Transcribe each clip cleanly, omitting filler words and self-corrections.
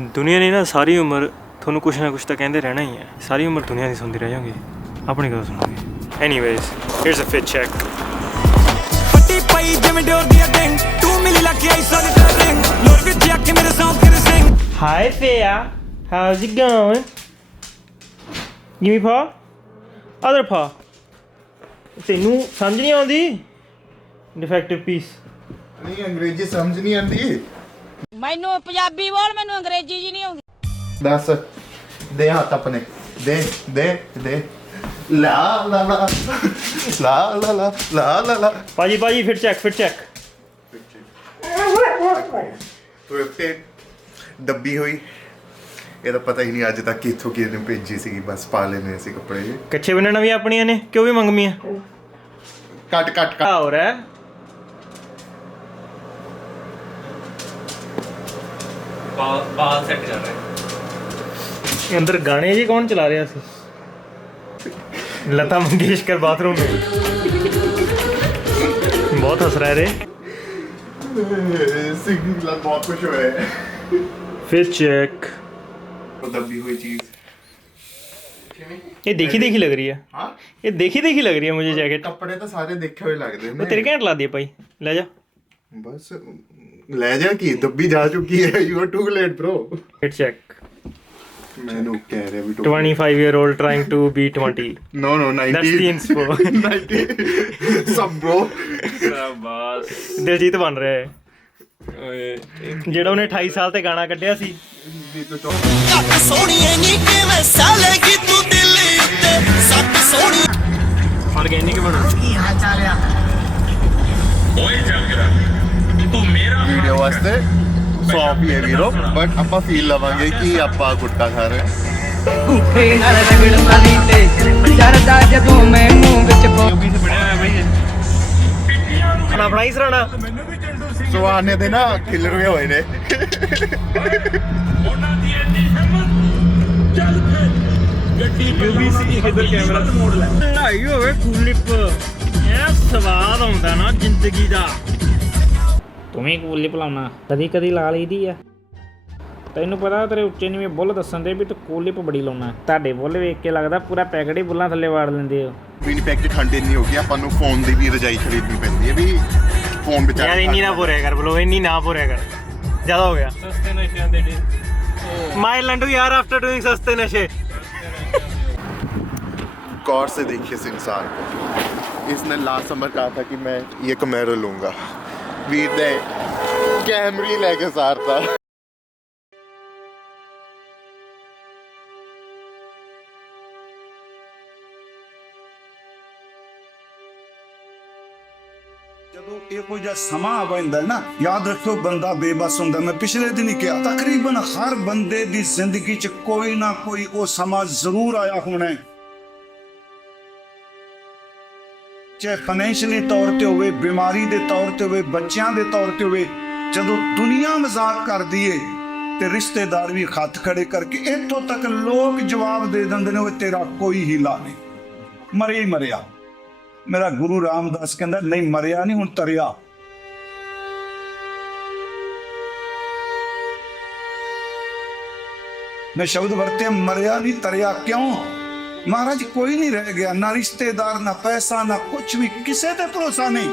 ਦੁਨੀਆ ਨੇ ਨਾ ਸਾਰੀ ਉਮਰ ਤੁਹਾਨੂੰ ਕੁਛ ਨਾ ਕੁਛ ਤਾਂ ਕਹਿੰਦੇ ਰਹਿਣਾ ਹੀ ਹੈ। ਸਾਰੀ ਉਮਰ ਦੁਨੀਆ ਦੀ ਸੁਣਦੇ ਰਹਿ ਜਾਓਗੇ, ਆਪਣੀ ਕਦੋਂ ਸੁਣੋਗੇ। ਐਨੀਵੇਜ਼ ਹੀਅਰਸ ਅ ਫਿਟ ਚੈੱਕ। ਪੱਟੀ ਪਾਈ ਜਿਵੇਂ ਡੋਰ ਦੀ ਡਿੰਗ, ਤੂੰ ਮਿਲੀ ਲੱਗੀ ਆਈ ਸਾਰੀ ਟਰਿੰਗ, ਲੋਰ ਵਿੱਚ ਆ ਕੇ ਮੇਰੇ ਸਾਹ ਕਰ ਸਿੰਗ। Hi Faye, how's it going? Give me paw, other paw। ਤੈਨੂੰ ਸਮਝ ਨਹੀਂ ਆਉਂਦੀ ਡਿਫੈਕਟਿਵ ਪੀਸ? ਨਹੀਂ ਅੰਗਰੇਜ਼ੀ ਸਮਝ ਨਹੀਂ ਆਉਂਦੀ ਮੈਨੂੰ, ਪੰਜਾਬੀ ਬੋਲ, ਮੈਨੂੰ ਅੰਗਰੇਜ਼ੀ ਜੀ ਨਹੀਂ ਆਉਂਦੀ। ਦੱਸ ਦੇ ਹੱਥ ਆਪਣੇ, ਦੇ ਦੇ ਦੇ ਲਾ ਲਾ ਲਾ ਲਾ ਲਾ ਲਾ ਲਾ ਲਾ ਲਾ। ਭਾਜੀ ਫਿਟ ਚੈੱਕ ਤੂੰ ਤੇ ਦੱਬੀ ਹੋਈ, ਇਹਦਾ ਪਤਾ ਹੀ ਨਹੀਂ ਅੱਜ ਤੱਕ ਕਿੱਥੋਂ ਕਿਹਨੇ ਭੇਜੀ ਸੀਗੀ। ਬਸ ਪਾ ਲੈਣੇ ਸੀ ਕੱਪੜੇ ਜੇ। ਕੱਛੇ ਬੰਨਣਾ ਵੀ ਆਪਣੀਆਂ ਨੇ, ਕਿਉਂ ਵੀ ਮੰਗਮੀਆਂ। ਕੱਟ ਹੋ ਰਿਹਾ ਬਾਲ ਸੈੱਟ ਕਰ ਰਹੇ। ਅੰਦਰ ਗਾਣੇ ਜੀ ਕੌਣ ਚਲਾ ਰਿਹਾ ਸੀ? लता मंगेशकर बाथरूम में बहुत हंस रहा है रे। सिंगिंग ला बहुत खुश हो रहे हैं। फिर चेक दबी हुई चीज ये देखी लग रही है। हाँ ये देखी लग रही है मुझे जैकेट। कपड़े तो सारे देखे हुए लग रहे हैं। तेरे घंट ला दिए भाई, ले जा बस ले जा की दबी जा चुकी है। You are too late bro. फिर चेक मैंने कह रहे अभी 25-year-old trying to be 20। No 90 that's the inspo। 90 सब bro शाबाश। ਦਿਲਜੀਤ ਬਣ ਰਿਹਾ ਹੈ ਜਿਹੜਾ ਉਹਨੇ 28 ਸਾਲ ਤੇ ਗਾਣਾ ਕੱਢਿਆ ਸੀ। ਕੱਟ ਸੋਹਣੀਏ ਨੀ ਕਿਵੇਂ ਸਾਲੇਗੀ ਤੂੰ ਦਿਲ ਉੱਤੇ ਸੱਟ ਸੋਹਣੀ ਆਰਗੈਨਿਕ ਬਣਾ। ਕੀ ਹਾਲ ਚਾਲ ਆ ਓਏ ਜਾਗਰਾ ਤੂੰ ਮੇਰਾ वीडियो वास्ते ਸੌਂਪ ਹੀ ਹੈ ਵੀਰੋ, ਬਟ ਆਪਾਂ ਫੀਲ ਲਵਾਂਗੇ ਕਿ ਆਪਾਂ ਗੁਟਕਾ ਖਾ ਰਹੇ ਹਾਂ। ਭੁੱਖੇ ਨਾਲ ਰਗੜ ਮਾਰੀ ਤੇ ਜਰਦਾ ਜਦੋਂ ਮੈਂ ਮੂੰਹ ਵਿੱਚ ਪਾ ਵੀ ਤੇ ਬਣਿਆ ਹੋਇਆ ਬਈ ਇਹ ਨਾ ਬਣਾਈ ਸਰਾਣਾ। ਸੁਹਾਨੇ ਦੇ ਨਾ ਖਿਲਰੇ ਹੋਏ ਨੇ। ਉਹਨਾਂ ਦੀ ਇੰਨੀ ਹਿੰਮਤ ਚੱਲ ਫੇ ਗੱਡੀ ਯੂਬੀਸੀ ਇਧਰ ਕੈਮਰਾ ਤੇ ਮੋੜ ਲੈ। ਢਾਈ ਹੋਵੇ ਕੂਲਿਪ, ਇਹ ਸਵਾਦ ਆਉਂਦਾ ਨਾ ਜ਼ਿੰਦਗੀ ਦਾ। ਤੂੰ ਵੀ ਕੂਲੀ ਭਲਾਉਣਾ ਕਦੀ ਲਾ ਲਈਦੀ ਆ। ਤੈਨੂੰ ਪਤਾ ਤੇਰੇ ਉੱਚੇ ਨੀਵੇਂ ਬੁੱਲ ਦੱਸਣ ਦੇ ਵੀ ਤੂੰ ਕੂਲਿਪ ਬੜੀ ਲਾਉਣਾ। ਤੁਹਾਡੇ ਬੁੱਲ ਵੇਖ ਕੇ ਲੱਗਦਾ ਪੂਰਾ ਪੈਕਟ ਹੀ ਬੁੱਲਾਂ ਥੱਲੇ ਵਾੜ ਲੈਂਦੇ ਹੋ। ਵਿਨੀਪੈਗ 'ਚ ਠੰਡ ਇੰਨੀ ਹੋ ਗਈ, ਆਪਾਂ ਨੂੰ ਫੋਨ ਦੀ ਵੀ ਰਜਾਈ ਖਰੀਦਣੀ ਪੈਂਦੀ ਹੈ ਵੀ ਫੋਨ ਵਿੱਚ ਯਾਰ ਇੰਨੀ ਨਾ ਭੋਰਿਆ ਕਰ ਬਲੋ, ਇੰਨੀ ਨਾ ਭੋਰਿਆ ਕਰ, ਜ਼ਿਆਦਾ ਹੋ ਗਿਆ। ਸਸਤੇ ਨਸ਼ਿਆਂ ਦੇ ਡੇ ਮਾਈ लंडू यार आफ्टर डूइंग सस्ते नशे। गौर से देखिए इस इंसान को। इसने लास्ट समर कहा था कि मैं ये कैमरा लूंगा। वीर ने कैमरी लेके सार था। ਜਦੋਂ ਇਹੋ ਜਿਹਾ ਸਮਾਂ ਆ ਪੈਂਦਾ ਨਾ, ਯਾਦ ਰੱਖੋ ਬੰਦਾ ਬੇਬਸ ਹੁੰਦਾ। ਮੈਂ ਪਿਛਲੇ ਦਿਨ ਹੀ ਕਿਹਾ ਤਕਰੀਬਨ ਹਰ ਬੰਦੇ ਦੀ ਜ਼ਿੰਦਗੀ 'ਚ ਕੋਈ ਨਾ ਕੋਈ ਉਹ ਸਮਾਂ ਜ਼ਰੂਰ ਆਇਆ ਹੋਣਾ ਹੈ, ਚਾਹੇ ਫਾਈਨੈਂਸ਼ੀਅਲੀ ਤੌਰ ਤੇ ਹੋਵੇ, ਬਿਮਾਰੀ ਦੇ ਤੌਰ ਤੇ ਹੋਵੇ, ਬੱਚਿਆਂ ਦੇ ਤੌਰ ਤੇ ਹੋਵੇ। ਜਦੋਂ ਦੁਨੀਆ ਮਜ਼ਾਕ ਕਰਦੀ ਏ ਤੇ ਰਿਸ਼ਤੇਦਾਰ ਵੀ ਹੱਥ ਖੜੇ ਕਰਕੇ ਇੱਥੋਂ ਤੱਕ ਲੋਕ ਜਵਾਬ ਦੇ ਦਿੰਦੇ ਨੇ, ਉਹ ਤੇਰਾ ਕੋਈ ਹੀਲਾ ਨਹੀਂ, ਮਰਿਆ ਹੀ ਮਰਿਆ। ਮੇਰਾ ਗੁਰੂ ਰਾਮਦਾਸ ਕਹਿੰਦਾ ਨਹੀਂ ਮਰਿਆ ਨਹੀਂ, ਹੁਣ ਤਰਿਆ। ਮੈਂ ਸ਼ਬਦ ਵਰਤੇ ਮਰਿਆ ਨਹੀਂ ਤਰਿਆ। ਕਿਉਂ ਮਹਾਰਾਜ? ਕੋਈ ਨਹੀਂ ਰਹਿ ਗਿਆ, ਨਾ ਰਿਸ਼ਤੇਦਾਰ, ਨਾ ਪੈਸਾ, ਨਾ ਕੁਝ ਵੀ, ਕਿਸੇ ਤੇ ਭਰੋਸਾ ਨਹੀਂ।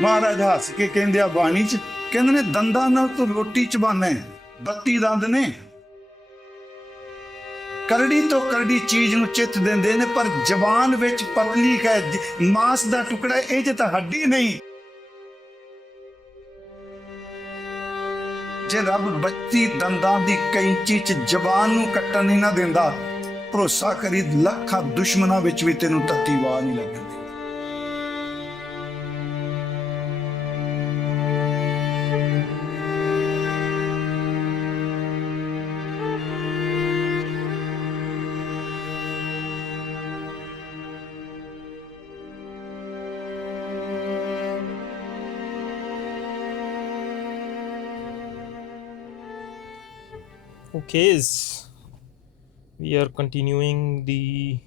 ਮਹਾਰਾਜ ਹੱਸ ਕੇ ਕਹਿੰਦੇ ਆ ਬਾਣੀ 'ਚ, ਕਹਿੰਦੇ ਨੇ ਦੰਦਾਂ ਨਾਲ ਤੂੰ ਰੋਟੀ ਚਬਾਨਾ, 32 ਦੰਦ ਨੇ, ਕਰੜੀ ਤੋਂ ਕਰੜੀ ਚੀਜ਼ ਨੂੰ ਚਿੱਤ ਦਿੰਦੇ ਨੇ, ਪਰ ਜ਼ਬਾਨ ਵਿੱਚ ਪਤਲੀ ਹੈ, ਮਾਸ ਦਾ ਟੁਕੜਾ, ਇਹ ਜੇ ਤਾਂ ਹੱਡੀ ਨਹੀਂ। ਜੇ ਰੱਬ 32 ਦੰਦਾਂ ਦੀ ਕੈਂਚੀ 'ਚ ਜ਼ਬਾਨ ਨੂੰ ਕੱਟਣ ਨਹੀਂ ਨਾ ਦਿੰਦਾ, ਭਰੋਸਾ ਕਰੀ ਲੱਖਾਂ ਦੁਸ਼ਮਣਾਂ ਵਿੱਚ ਵੀ ਤੈਨੂੰ ਤੱਤੀ ਵਾਹ ਨਹੀਂ ਲੱਗਦੀ। Okay, we are continuing the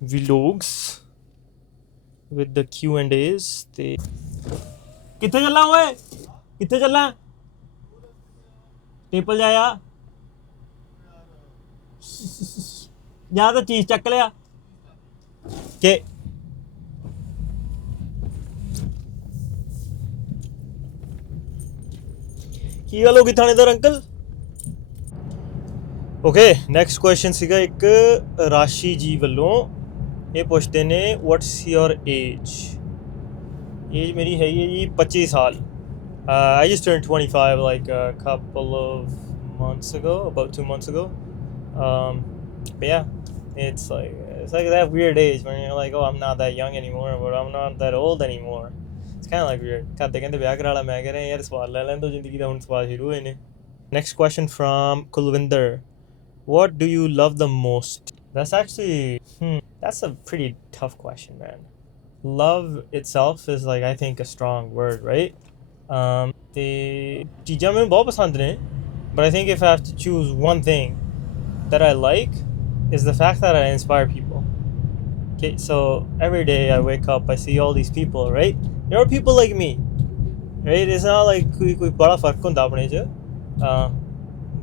vlogs with the Q&As। ਤੇ ਕਿੱਥੇ ਚੱਲਾ ਓਏ? ਕਿੱਥੇ ਚੱਲਾਂ ਟੇਪਲ ਜਾਇਆ ਜਾਂ ਤਾਂ ਚੀਜ਼ ਚੱਕ ਲਿਆ ਕਿ ਕੀ ਗੱਲ ਹੋ ਗਈ ਥਾਣੇਦਾਰ ਅੰਕਲ ਓਕੇ ਨੈਕਸਟ ਕੁਐਸਚਨ ਸੀਗਾ ਇੱਕ ਰਾਸ਼ੀ ਜੀ ਵੱਲੋਂ ਇਹ ਪੁੱਛਦੇ ਨੇ ਵਾਟਸ ਯੋਰ ਏਜ ਮੇਰੀ ਹੈਗੀ ਹੈ ਜੀ 25 ਸਾਲ I just turned 25 like a couple of months ago, about 2 months ago. But yeah, it's like that weird age when you're like, oh, I'm not that young anymore, but I'm not that old anymore. It's kind of like weird. ਘਰਦੇ ਕਹਿੰਦੇ ਵਿਆਹ ਕਰਾ ਲਾ ਮੈਂ ਕਹਿ ਰਿਹਾ ਯਾਰ ਸਵਾਲ ਲੈ ਲੈਣ ਤੋਂ ਜ਼ਿੰਦਗੀ ਦਾ ਹੁਣ ਸਵਾਲ ਸ਼ੁਰੂ ਹੋਏ ਨੇ Next question from Kulvinder. What do you love the most? That's actually that's a pretty tough question, man. Love itself is like I think a strong word, right? The ਚੀਜ਼ਾਂ ਮੈਨੂੰ ਬਹੁਤ ਪਸੰਦ ਨੇ but I think if I have to choose one thing that I like is the fact that I inspire people. Okay, so every day I wake up, I see all these people, right? There are people like me, right? It's not like ਕੋਈ ਬੜਾ ਫਰਕ ਹੁੰਦਾ ਆਪਣੇ 'ਚ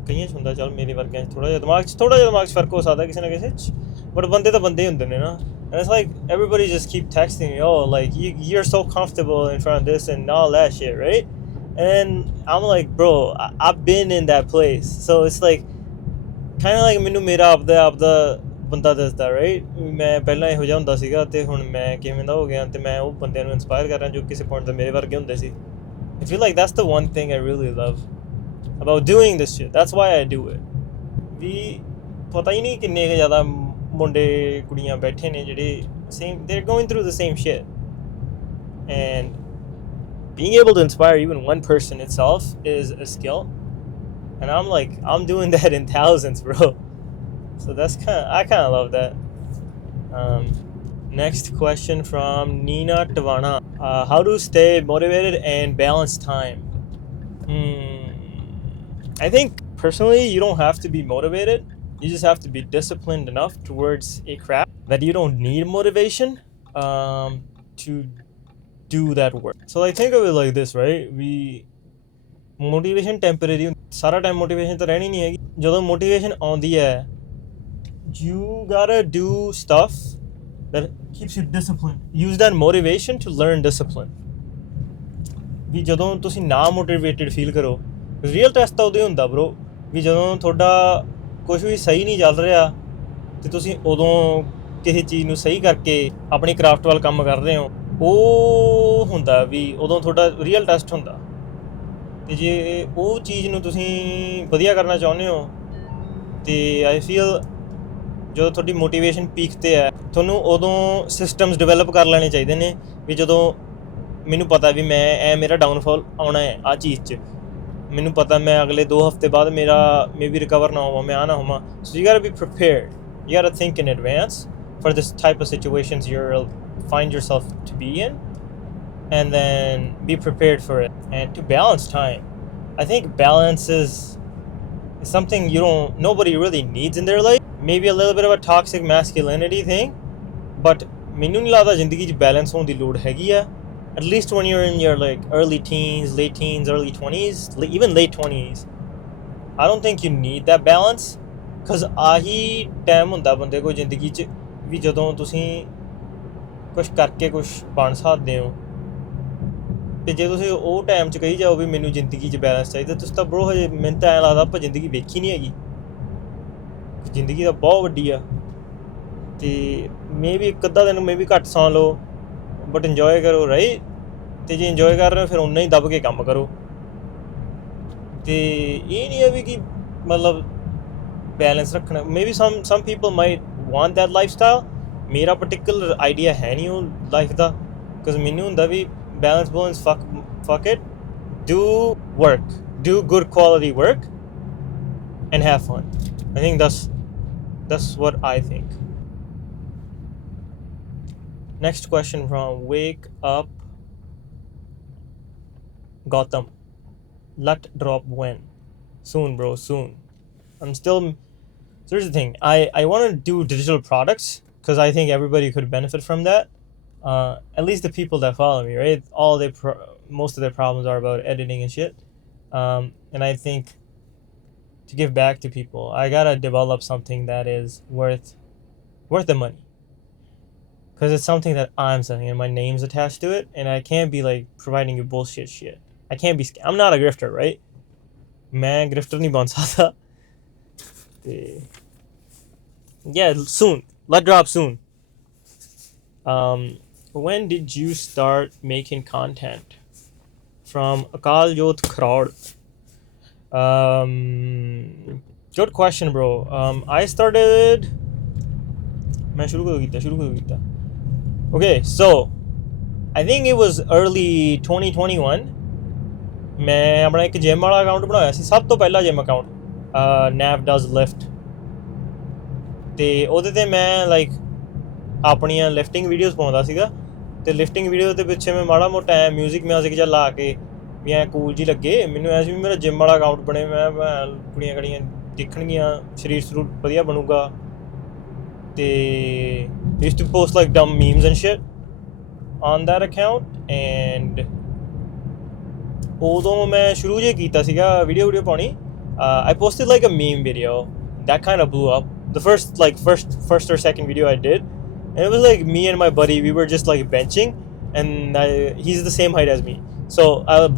ਕਈਆਂ 'ਚ ਹੁੰਦਾ ਚੱਲ ਮੇਰੇ ਵਰਗਿਆਂ 'ਚ ਥੋੜ੍ਹਾ ਜਿਹਾ ਦਿਮਾਗ 'ਚ ਫਰਕ ਹੋ ਸਕਦਾ ਕਿਸੇ ਨਾ ਕਿਸੇ 'ਚ ਬਟ ਬੰਦੇ ਤਾਂ ਬੰਦੇ ਹੀ ਹੁੰਦੇ ਨੇ ਨਾ And it's like everybody just keep texting me, oh, like you're so comfortable in front of this and all that shit, right? And I'm like, bro, I've been in that place, so it's like kind of like ਮੈਨੂੰ ਮੇਰਾ ਆਪਦਾ ਬੰਦਾ ਦੱਸਦਾ, right? ਮੈਂ ਪਹਿਲਾਂ ਇਹੋ ਜਿਹਾ ਹੁੰਦਾ ਸੀਗਾ ਤੇ ਹੁਣ ਮੈਂ ਕਿਵੇਂ ਦਾ ਹੋ ਗਿਆ ਤੇ ਮੈਂ ਉਹ ਬੰਦਿਆਂ ਨੂੰ ਇਨਸਪਾਇਰ ਕਰ ਰਿਹਾ ਜੋ ਕਿਸੇ ਪੁਆਇੰਟ ਤੇ ਮੇਰੇ ਵਰਗੇ ਹੁੰਦੇ ਸੀ I feel like that's the one thing I really love about doing this shit. That's why I do it. ਵੀ ਪਤਾ ਹੀ ਨਹੀਂ ਕਿੰਨੇ ਕੁ ਜ਼ਿਆਦਾ ਮੁੰਡੇ ਕੁੜੀਆਂ ਬੈਠੇ ਨੇ ਜਿਹੜੇ they're going through the same shit and being able to inspire even one person itself is a skill and I'm doing that in thousands, bro. So I kind of love that. Next question from Nina Tavana. How to stay motivated and balance time? I think personally you don't have to be motivated. You just have to be disciplined enough towards a craft that you don't need motivation to do that work. So like think of it like this, right? Motivation temporary. Sara time motivation ਤਾਂ ਰਹਿਣੀ ਨਹੀਂ ਹੈਗੀ ਜਦੋਂ motivation ਆਉਂਦੀ ਹੈ you gotta do stuff that keeps you disciplined. Use that motivation to learn discipline. ਵੀ ਜਦੋਂ ਤੁਸੀਂ ਨਾ motivated feel ਕਰੋ real test ਤਾਂ ਉਦੋਂ ਹੁੰਦਾ bro ਵੀ ਜਦੋਂ ਤੁਹਾਡਾ ਕੁਝ ਵੀ ਸਹੀ ਨਹੀਂ ਚੱਲ ਰਿਹਾ ਤੇ ਤੁਸੀਂ ਉਦੋਂ ਕਿਸੇ ਚੀਜ਼ ਨੂੰ ਸਹੀ ਕਰਕੇ ਆਪਣੀ ਕਰਾਫਟ ਵੱਲ ਕੰਮ ਕਰ ਰਹੇ ਹੋ ਉਹ ਹੁੰਦਾ ਵੀ ਉਦੋਂ ਤੁਹਾਡਾ ਰੀਅਲ ਟੈਸਟ ਹੁੰਦਾ ਤੇ ਜੇ ਉਹ ਚੀਜ਼ ਨੂੰ ਤੁਸੀਂ ਵਧੀਆ ਕਰਨਾ ਚਾਹੁੰਦੇ ਹੋ ਤੇ ਆਈ ਫੀਲ ਜਦੋਂ ਤੁਹਾਡੀ ਮੋਟੀਵੇਸ਼ਨ ਪੀਕ 'ਤੇ ਹੈ ਤੁਹਾਨੂੰ ਉਦੋਂ ਸਿਸਟਮਸ ਡਿਵੈਲਪ ਕਰ ਲੈਣੇ ਚਾਹੀਦੇ ਨੇ ਵੀ ਜਦੋਂ ਮੈਨੂੰ ਪਤਾ ਵੀ ਮੈਂ ਮੇਰਾ ਡਾਊਨਫਾਲ ਆਉਣਾ ਹੈ ਆਹ ਚੀਜ਼ 'ਚ ਮੈਨੂੰ ਪਤਾ ਮੈਂ ਅਗਲੇ 2 ਹਫ਼ਤੇ ਬਾਅਦ ਮੇਰਾ ਮੇਬੀ ਰਿਕਵਰ ਨਾ ਹੋਵਾਂ ਮੈਂ ਆ ਨਾ ਹੋਵਾਂ so you gotta be prepared. You gotta think in advance for this type of situations you'll find yourself to be in and then be prepared for it. And to balance time, I think balance is something nobody really needs in their life. Maybe a little bit of a toxic masculinity thing, but ਮੈਨੂੰ ਨਹੀਂ ਲੱਗਦਾ ਜ਼ਿੰਦਗੀ 'ਚ ਬੈਲੈਂਸ ਹੋਣ ਦੀ ਲੋੜ ਹੈਗੀ ਆ at least when you're in your like early teens, late teens, early 20s, even late 20s. I don't think you need that balance because ਆਹੀ ਟਾਈਮ ਹੁੰਦਾ ਬੰਦੇ ਕੋਲ ਜ਼ਿੰਦਗੀ 'ਚ ਵੀ ਜਦੋਂ ਤੁਸੀਂ ਕੁਛ ਕਰਕੇ ਕੁਛ ਬਣ ਸਕਦੇ ਹੋ ਤੇ ਜੇ ਤੁਸੀਂ ਉਹ ਟਾਈਮ 'ਚ ਕਹੀ ਜਾਓ ਵੀ ਮੈਨੂੰ ਜ਼ਿੰਦਗੀ 'ਚ ਬੈਲੈਂਸ ਚਾਹੀਦਾ ਤੁਸੀਂ ਤਾਂ ਬਰੋ ਹਜੇ ਮੈਨੂੰ ਤਾਂ ਐਂ ਲੱਗਦਾ ਆਪਾਂ ਜ਼ਿੰਦਗੀ ਵੇਖੀ ਨਹੀਂ ਹੈਗੀ ਜ਼ਿੰਦਗੀ ਤਾਂ ਬਹੁਤ ਵੱਡੀ ਆ ਤੇ ਮੇਬੀ ਇੱਕ ਅੱਧਾ ਦਿਨ ਮੇਬੀ ਘੱਟ ਸੌਂ ਲਓ ਬਟ ਇੰਜੋਏ ਕਰੋ ਰਾਈਟ ਤੇ ਜੇ ਇੰਜੋਏ ਕਰ ਰਹੇ ਹੋ ਫਿਰ ਓਨਾ ਹੀ ਦੱਬ ਕੇ ਕੰਮ ਕਰੋ ਤੇ ਇਹ ਨਹੀਂ ਹੈ ਵੀ ਕਿ ਮਤਲਬ ਬੈਲੈਂਸ ਰੱਖਣਾ maybe some people might want that lifestyle ਮੇਰਾ ਪਰਟੀਕੂਲਰ ਆਈਡੀਆ ਹੈ ਨਹੀਂ ਉਹ ਲਾਈਫ ਦਾ ਬਿਕੋਜ਼ ਮੈਨੂੰ ਹੁੰਦਾ ਵੀ balance fuck it do work do good quality work and have fun. I think that's what I think. Next question from Wake Up Gotham. Let drop when? Soon, bro, soon. So here's the thing. I want to do digital products because I think everybody could benefit from that. At least the people that follow me, right? All most of their problems are about editing and shit. And I think to give back to people, I gotta develop something that is worth the money, because it's something that I'm selling and my name's attached to it, and I can't be like providing you bullshit shit. I can't be. I'm not a grifter, right? मैं grifter नहीं बन सकता. Yeah, soon. Let drop soon. When did you start making content? From Akal Yot Crowd. Good question, bro. I started. मैं शुरू कਦੋਂ ਕੀਤਾ. Okay, so I think it was early 2021. मैं अपना एक जिम वाला अकाउंट बनाया ਸੀ, ਸਭ ਤੋਂ ਪਹਿਲਾ gym account, Nav Does Lift, ਤੇ ਉਹਦੇ ਤੇ ਮੈਂ ਲਾਈਕ ਆਪਣੀਆਂ ਲਿਫਟਿੰਗ ਵੀਡੀਓਜ਼ ਪਾਉਂਦਾ ਸੀਗਾ, ਤੇ ਲਿਫਟਿੰਗ ਵੀਡੀਓ ਦੇ ਪਿੱਛੇ ਮੈਂ ਮਾੜਾ ਮੋਟਾ ਐ ਮਿਊਜ਼ਿਕ ਜਿਹਾ ਲਾ ਕੇ ਵੀ ਐਂ ਕੂਲ ਜੀ ਲੱਗੇ ਮੈਨੂੰ, ਐਂ ਸੀ ਵੀ ਮੇਰਾ ਜਿਮ ਵਾਲਾ ਅਕਾਊਂਟ ਬਣੇ, ਮੈਂ ਕੁੜੀਆਂ ਕੜੀਆਂ ਦੇਖਣਗੀਆਂ, ਸਰੀਰ ਸਰੂਰ ਵਧੀਆ ਬਣੂਗਾ, ਤੇ used to post like dumb memes and shit on that account. And ਉਦੋਂ ਮੈਂ ਸ਼ੁਰੂ ਜੇ ਕੀਤਾ ਸੀਗਾ ਵੀਡੀਓ ਪਾਉਣੀ. I posted like a meme video that kind of blew up, the first or second video I did, and it was like me and my buddy, we were just like benching, and he's the same height as me, so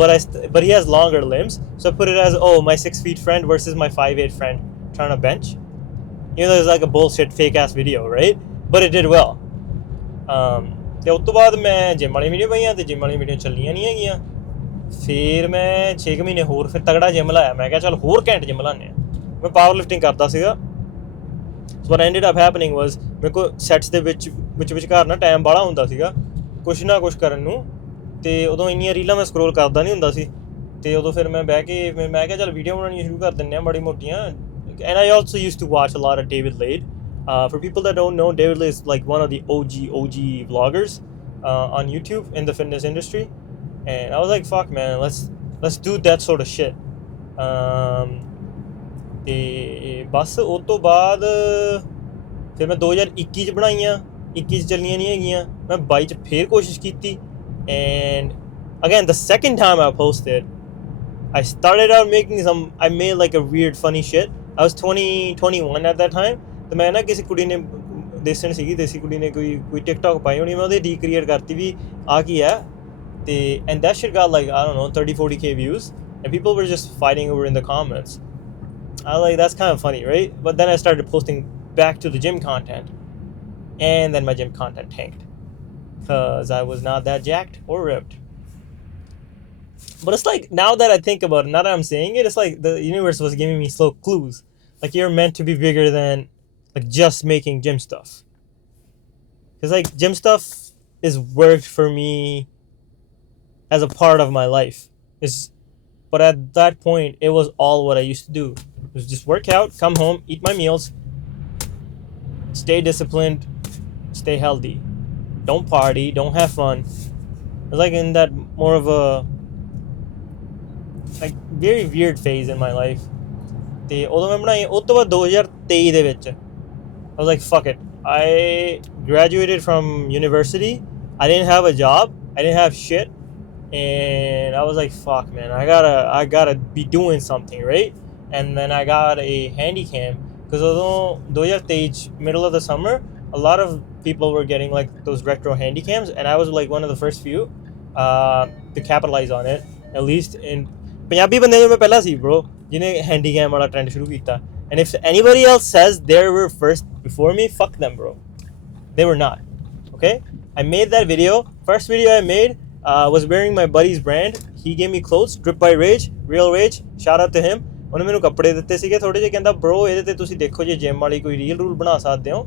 but he has longer limbs, so I put it as, oh, my 6 feet friend versus my 5'8" friend trying to bench. You know, it's like a bullshit fake ass video, right? But it did well. ਤੇ ਉਸ ਤੋਂ ਬਾਅਦ ਮੈਂ ਜਿਮ ਵਾਲੀ ਵੀਡੀਓ ਪਾਈਆਂ, ਤੇ ਜਿਮ ਵਾਲੀ ਵੀਡੀਓ ਚੱਲੀਆਂ ਨਹੀਂ ਹੈਗੀਆਂ. ਫਿਰ ਮੈਂ 6 ਮਹੀਨੇ ਹੋਰ ਫਿਰ ਤਗੜਾ ਜਿਮ ਲਾਇਆ. ਮੈਂ ਕਿਹਾ ਚੱਲ ਹੋਰ ਘੈਂਟ ਜਿਮ ਲਾਉਂਦੇ ਹਾਂ. ਮੈਂ ਪਾਵਰ ਲਿਫਟਿੰਗ ਕਰਦਾ ਸੀਗਾ. ਸੋ what ended up happening was, ਮੇਰੇ ਕੋਲ ਸੈਟਸ ਦੇ ਵਿਚਕਾਰ ਨਾ ਟਾਈਮ ਬਾਹਲਾ ਹੁੰਦਾ ਸੀਗਾ ਕੁਛ ਨਾ ਕੁਛ ਕਰਨ ਨੂੰ, ਅਤੇ ਉਦੋਂ ਇੰਨੀਆਂ ਰੀਲਾਂ ਮੈਂ ਸਕਰੋਲ ਕਰਦਾ ਨਹੀਂ ਹੁੰਦਾ ਸੀ, ਅਤੇ ਉਦੋਂ ਫਿਰ ਮੈਂ ਬਹਿ ਕੇ ਮੈਂ ਕਿਹਾ ਚੱਲ ਵੀਡੀਓ ਬਣਾਉਣੀਆਂ ਸ਼ੁਰੂ ਕਰ ਦਿੰਦੇ ਹਾਂ ਮਾੜੀ ਮੋਟੀਆਂ. And I also used to watch a lot of David Lade. For people that don't know, David Lade is like one of the OG vloggers on YouTube in the fitness industry. And I was like, fuck man, let's do that sort of shit. ਤੇ ਬਸ ਉਸ ਤੋਂ ਬਾਅਦ ਫਿਰ ਮੈਂ 2021 'ਚ ਬਣਾਈਆਂ, 21 'ਚ ਚੱਲੀਆਂ ਨਹੀਂ ਹੈਗੀਆਂ. ਮੈਂ 22 'ਚ ਫਿਰ ਕੋਸ਼ਿਸ਼ ਕੀਤੀ, and again the second time I posted, I started out making I made like a weird funny shit. I was 21 at that time, ਤੇ ਮੈਂ ਨਾ ਕਿਸੇ ਕੁੜੀ ਨੇ ਦੇਸੀ ਕੁੜੀ ਨੇ ਕੋਈ ਟਿਕਟੋਕ ਪਾਈ ਹੋਣੀ, ਮੈਂ ਉਹਦੇ ਰੀਕ੍ਰੀਏਟ ਕਰਤੀ ਵੀ ਆਹ ਕੀ ਹੈ, ਤੇ and that shit got like, I don't know, 30-40K views, and people were just fighting over in the comments. I was like, that's kind of funny, right? But then I started posting back to the gym content, and then my gym content tanked because I was not that jacked or ripped. But it's like, now that I think about it, now that I'm saying it, it's like the universe was giving me slow clues. Like, you're meant to be bigger than like just making gym stuff. Because like gym stuff is worked for me as a part of my life. But at that point, it was all what I used to do. It was just work out, come home, eat my meals, stay disciplined, stay healthy. Don't party, don't have fun. I was like in that more of a like very weird phase in my life. ਤੇ ਉਦੋਂ ਮੈਂ ਬਣਾਈ. ਉਸ ਤੋਂ ਬਾਅਦ 2023 ਦੇ ਵਿੱਚ I was like, fuck it. I graduated from university. I didn't have a job. I didn't have shit. And I was like, fuck man, I gotta be doing something, right? And then I got a handy cam, because although 2023 middle of the summer, a lot of people were getting like those retro handy cams, and I was like one of the first few to capitalize on it, at least in Punjabi ਬੰਦੇ ਨੂੰ ਮੈਂ ਪਹਿਲਾਂ ਸੀ bro ਜਿਹਨੇ handy cam ਵਾਲਾ trend ਸ਼ੁਰੂ ਕੀਤਾ. And if anybody else says they were first before me, fuck them bro. They were not. Okay? I made that video. First video I made was wearing my buddy's brand. He gave me clothes, Drip by Rage, Real Rage. Shout out to him. ਉਹਨੇ ਮੈਨੂੰ ਕੱਪੜੇ ਦਿੱਤੇ ਸੀਗੇ ਥੋੜ੍ਹੇ ਜਿਹੇ, ਕਹਿੰਦਾ bro ਇਹਦੇ ਤੇ ਤੁਸੀਂ ਦੇਖੋ ਜੇ ਜਿਮ ਵਾਲੀ ਕੋਈ ਰੀਲ ਰੂਲ ਬਣਾ ਸਕਦੇ ਹੋ.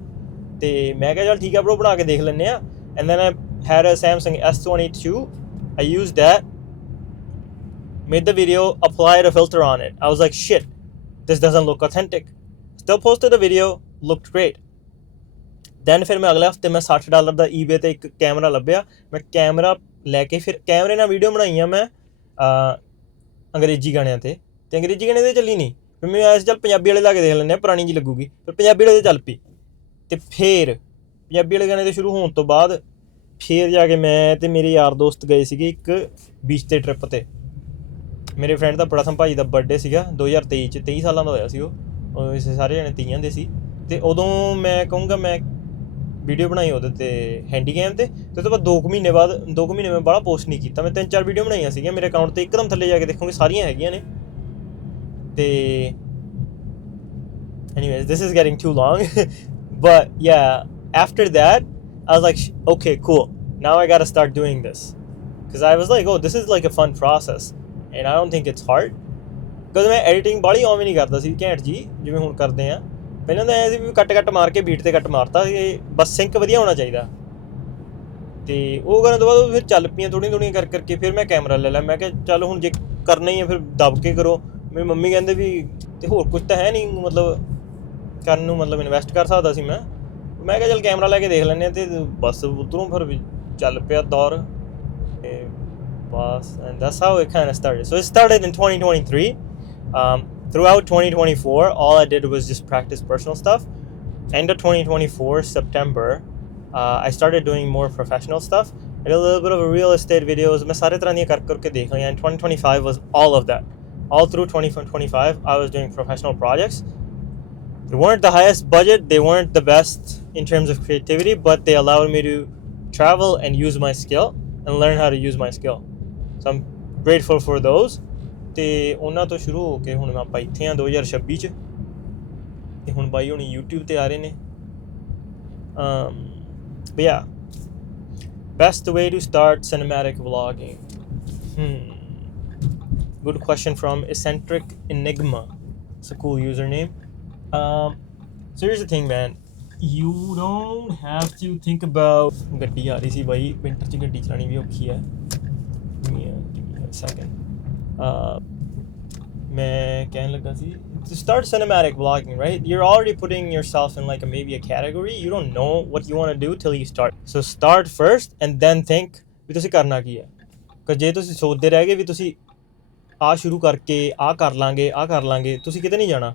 ਤੇ ਮੈਂ ਕਿਹਾ ਚੱਲ ਠੀਕ ਆ bro, ਬਣਾ ਕੇ ਦੇਖ ਲੈਂਦੇ ਆ. And then I had a Samsung S22. I used that, made the video, applied a filter on it. I was like, shit, this doesn't look authentic. Still posted the video, looked great. Then ਫਿਰ ਮੈਂ ਅਗਲੇ ਹਫਤੇ ਮੈਂ $60 ਦਾ eBay ਤੇ ਇੱਕ ਕੈਮਰਾ ਲੱਭਿਆ. ਮੈਂ ਕੈਮਰਾ ਲੈ ਕੇ ਫਿਰ ਕੈਮਰੇ ਨਾਲ ਵੀਡੀਓ ਬਣਾਈਆਂ ਮੈਂ ਅੰਗਰੇਜ਼ੀ ਗਾਣਿਆਂ 'ਤੇ, ਅਤੇ ਅੰਗਰੇਜ਼ੀ ਗਾਣੇ 'ਤੇ ਚੱਲੀ ਨਹੀਂ. ਫਿਰ ਮੈਨੂੰ ਆਇਆ ਸੀ ਚੱਲ ਪੰਜਾਬੀ ਵਾਲੇ ਲਾ ਕੇ ਦੇਖ ਲੈਂਦੇ ਹਾਂ, ਪੁਰਾਣੀ ਜਿਹੀ ਲੱਗੂਗੀ. ਫਿਰ ਪੰਜਾਬੀ ਵਾਲੇ 'ਤੇ ਚੱਲ ਪਈ, ਅਤੇ ਫਿਰ ਪੰਜਾਬੀ ਵਾਲੇ ਗਾਣੇ 'ਤੇ ਸ਼ੁਰੂ ਹੋਣ ਤੋਂ ਬਾਅਦ ਫਿਰ ਜਾ ਕੇ ਮੈਂ ਤੇ ਮੇਰੇ ਯਾਰ ਦੋਸਤ ਗਏ ਸੀਗੇ ਇੱਕ ਬੀਚ 'ਤੇ ਟਰਿਪ 'ਤੇ। ਮੇਰੇ ਫਰੈਂਡ ਦਾ ਪ੍ਰਥਮ ਭਾਈ ਦਾ ਬਰਥਡੇ ਸੀਗਾ 2023 'ਚ, 23 ਸਾਲਾਂ ਦਾ ਹੋਇਆ ਸੀ ਉਹ ਸਾਰੇ ਜਣੇ 30 ਦੇ ਸੀ। ਅਤੇ ਉਦੋਂ ਮੈਂ ਕਹੂੰਗਾ ਮੈਂ ਵੀਡੀਓ ਬਣਾਈ ਉਹਦੇ 'ਤੇ ਹੈਂਡੀਕੈਮ 'ਤੇ ਉਹ ਤੋਂ ਬਾਅਦ 2 ਮਹੀਨੇ ਮੈਂ ਬਾਹਲਾ ਪੋਸਟ ਨਹੀਂ ਕੀਤਾ। ਮੈਂ 3-4 ਵੀਡੀਓ ਬਣਾਈਆਂ ਸੀਗੀਆਂ ਮੇਰੇ ਅਕਾਊਂਟ 'ਤੇ, ਇੱਕਦਮ ਥੱਲੇ ਜਾ ਕੇ ਦੇਖੋਗੇ ਸਾਰੀਆਂ ਹੈਗੀਆਂ ਨੇ। ਅਤੇ anyways, this is getting too long. But yeah, after that I was like, okay, cool, now I gotta start doing this, because I was like, oh, this is like a fun process and I don't think it's hard, because ਮੈਂ ਐਡੀਟਿੰਗ ਬਾਹਲੀ ਉਵੇਂ ਨਹੀਂ ਕਰਦਾ ਸੀ ਘੈਂਟ ਜੀ ਜਿਵੇਂ ਹੁਣ ਕਰਦੇ ਆ। ਪਹਿਲਾਂ ਤਾਂ ਐਂ ਸੀ ਵੀ ਕੱਟ ਮਾਰ ਕੇ ਬੀਟ 'ਤੇ ਕੱਟ ਮਾਰਤਾ, ਇਹ ਬਸ ਸਿੰਕ ਵਧੀਆ ਹੋਣਾ ਚਾਹੀਦਾ। ਅਤੇ ਉਹ ਕਰਨ ਤੋਂ ਬਾਅਦ ਫਿਰ ਚੱਲ ਪਈਆਂ ਥੋੜ੍ਹੀਆਂ ਕਰਕੇ ਫਿਰ ਮੈਂ ਕੈਮਰਾ ਲੈ ਲਿਆ। ਮੈਂ ਕਿਹਾ ਚੱਲ ਹੁਣ ਜੇ ਕਰਨਾ ਹੀ ਹੈ ਫਿਰ ਦਬ ਕੇ ਕਰੋ। ਮੇਰੀ ਮੰਮੀ ਕਹਿੰਦੇ ਵੀ ਅਤੇ ਹੋਰ ਕੁਛ ਤਾਂ ਹੈ ਨਹੀਂ ਮਤਲਬ ਕਰਨ ਨੂੰ, ਮਤਲਬ ਇਨਵੈਸਟ ਕਰ ਸਕਦਾ ਸੀ ਮੈਂ ਕਿਹਾ ਚੱਲ ਕੈਮਰਾ ਲੈ ਕੇ ਦੇਖ ਲੈਂਦੇ ਹਾਂ। ਅਤੇ ਬਸ ਉੱਧਰੋਂ ਫਿਰ ਵੀ ਚੱਲ ਪਿਆ ਦੌਰ ਅਤੇ ਬਸ and that's how it kind of started. So it started in 2023. Throughout 2024 all I did was just practice personal stuff. End of 2024 September I started doing more professional stuff. I did a little bit of real estate videos. ਮੈਂ ਸਾਰੇ ਤਰ੍ਹਾਂ ਦੀਆਂ ਕਰਕੇ ਦੇਖ ਲਈਆਂ and 2025 was all of that. All through 2025 I was doing professional projects. They weren't the highest budget, they weren't the best in terms of creativity, but they allowed me to travel and use my skill and learn how to use my skill. So I'm grateful for those. ਤੇ ਉਹਨਾਂ ਤੋਂ ਸ਼ੁਰੂ ਹੋ ਕੇ ਹੁਣ ਆਪਾਂ ਇੱਥੇ ਹਾਂ 2026 'ਚ, ਅਤੇ ਹੁਣ ਬਾਈ ਹੁਣ YouTube 'ਤੇ ਆ ਰਹੇ ਨੇ। But yeah, best way to start cinematic vlogging. Good question from Eccentric Enigma. It's a cool username. So here's the thing, man. You don't have to think about ਗੱਡੀ ਆ ਰਹੀ ਸੀ ਬਾਈ, ਵਿੰਟਰ 'ਚ ਗੱਡੀ ਚਲਾਉਣੀ ਵੀ ਔਖੀ ਹੈ। Give me a second. ਮੈਂ ਕਹਿਣ ਲੱਗਾ ਸੀ to start cinematic vlogging, right? You're already putting yourself in like maybe a category. You don't know what you want to do till you start. So start first and then think ਵੀ ਤੁਸੀਂ ਕਰਨਾ ਕੀ ਹੈ। because ਜੇ ਤੁਸੀਂ ਸੋਚਦੇ ਰਹਿ ਗਏ ਵੀ ਤੁਸੀਂ ਆਹ ਸ਼ੁਰੂ ਕਰਕੇ ਆਹ ਕਰ ਲਾਂਗੇ ਤੁਸੀਂ ਕਿਤੇ ਨਹੀਂ ਜਾਣਾ।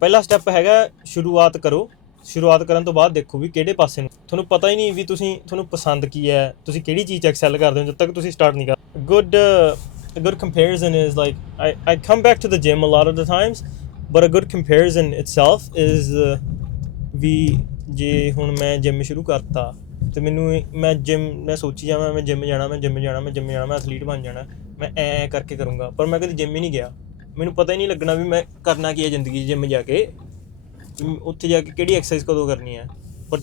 ਪਹਿਲਾ ਸਟੈਪ ਹੈਗਾ ਸ਼ੁਰੂਆਤ ਕਰੋ। ਸ਼ੁਰੂਆਤ ਕਰਨ ਤੋਂ ਬਾਅਦ ਦੇਖੋ ਵੀ ਕਿਹੜੇ ਪਾਸੇ ਨੂੰ, ਤੁਹਾਨੂੰ ਪਤਾ ਹੀ ਨਹੀਂ ਵੀ ਤੁਹਾਨੂੰ ਪਸੰਦ ਕੀ ਹੈ, ਤੁਸੀਂ ਕਿਹੜੀ ਚੀਜ਼ 'ਚ ਐਕਸੈਲ ਕਰਦੇ ਹੋ ਜਦ ਤੱਕ ਤੁਸੀਂ ਸਟਾਰਟ ਨਹੀਂ ਕਰ। A good comparison is like I come back to the gym a lot of the times, but a good comparison itself is ਵੀ ਜੇ ਹੁਣ ਮੈਂ ਜਿੰਮ ਸ਼ੁਰੂ ਕਰਤਾ ਅਤੇ ਮੈਂ ਸੋਚੀ ਜਾਵਾਂ ਮੈਂ ਜਿੰਮ ਜਾਣਾ ਮੈਂ ਐਥਲੀਟ ਬਣ ਜਾਣਾ, ਮੈਂ ਐਂ ਕਰਕੇ ਕਰੂੰਗਾ, ਪਰ ਮੈਂ ਕਦੇ ਜਿੰਮ ਹੀ ਨਹੀਂ ਗਿਆ। ਮੈਨੂੰ ਪਤਾ ਹੀ ਨਹੀਂ ਲੱਗਣਾ ਵੀ ਮੈਂ ਕਰਨਾ ਕੀ ਹੈ ਜ਼ਿੰਦਗੀ 'ਚ ਜਿੰਮ ਜਾ ਕੇ, ਉੱਥੇ ਜਾ ਕੇ ਕਿਹੜੀ ਐਕਸਰਸਾਈਜ਼ ਕਦੋਂ ਕਰਨੀ ਹੈ। But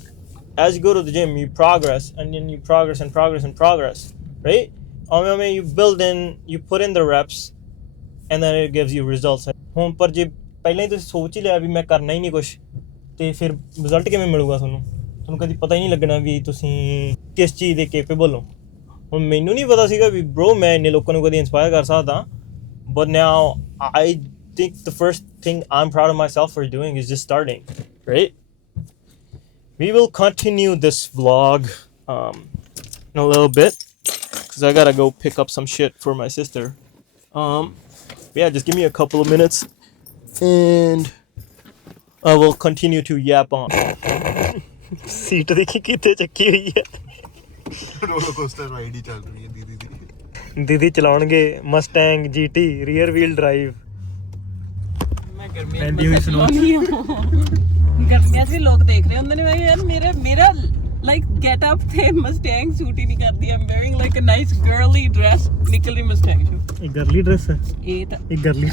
as you go to the gym you progress and then you progress right. ਉਵੇਂ you build in, you put in the reps and then it gives you results. ਹੁਣ ਪਰ ਜੇ ਪਹਿਲਾਂ ਹੀ ਤੁਸੀਂ ਸੋਚ ਹੀ ਲਿਆ ਵੀ ਮੈਂ ਕਰਨਾ ਹੀ ਨਹੀਂ ਕੁਛ, ਅਤੇ ਫਿਰ ਰਿਜ਼ਲਟ ਕਿਵੇਂ ਮਿਲੂਗਾ ਤੁਹਾਨੂੰ ਕਦੀ ਪਤਾ ਹੀ ਨਹੀਂ ਲੱਗਣਾ ਵੀ ਤੁਸੀਂ ਕਿਸ ਚੀਜ਼ ਦੇ ਕੇਪੇਬਲ ਹੋ। ਹੁਣ ਮੈਨੂੰ ਨਹੀਂ ਪਤਾ ਸੀਗਾ ਵੀ ਬਰੋ ਮੈਂ ਇੰਨੇ ਲੋਕਾਂ ਨੂੰ ਕਦੀ ਇੰਸਪਾਇਰ ਕਰ ਸਕਦਾ, but now I think the first thing I'm proud of myself for doing is just starting, right? We will continue this vlog in a little bit, because I gotta go pick up some shit for my sister. Yeah, just give me a couple of minutes and I will continue to yap on. Seat देखी कितने चक्की हुई है। Roller coaster ride ही चल रही है दीदी चलाउणगे Mustang GT rear wheel drive. ਮੈਂ ਗਰਮੀਆਂ 'ਚ ਵੀ ਲੋਕ ਦੇਖ ਰਹੇ ਹੁੰਦੇ ਨੇ, ਮੈਂ ਯਾਰ ਮੇਰਾ like get up ਤੇ ਮਸਟੈਂਗ ਸੂਟ ਹੀ ਨਹੀਂ ਕਰਦੀ। I'm wearing like a nice girly dress, ਨਿਕਲ ਰਹੀ ਮਸਟੈਂਗ ਚੋਂ। ਇਹ ਗਰਲੀ ਡਰੈਸ ਹੈ, ਇਹ ਤਾਂ ਇਹ ਗਰਲੀ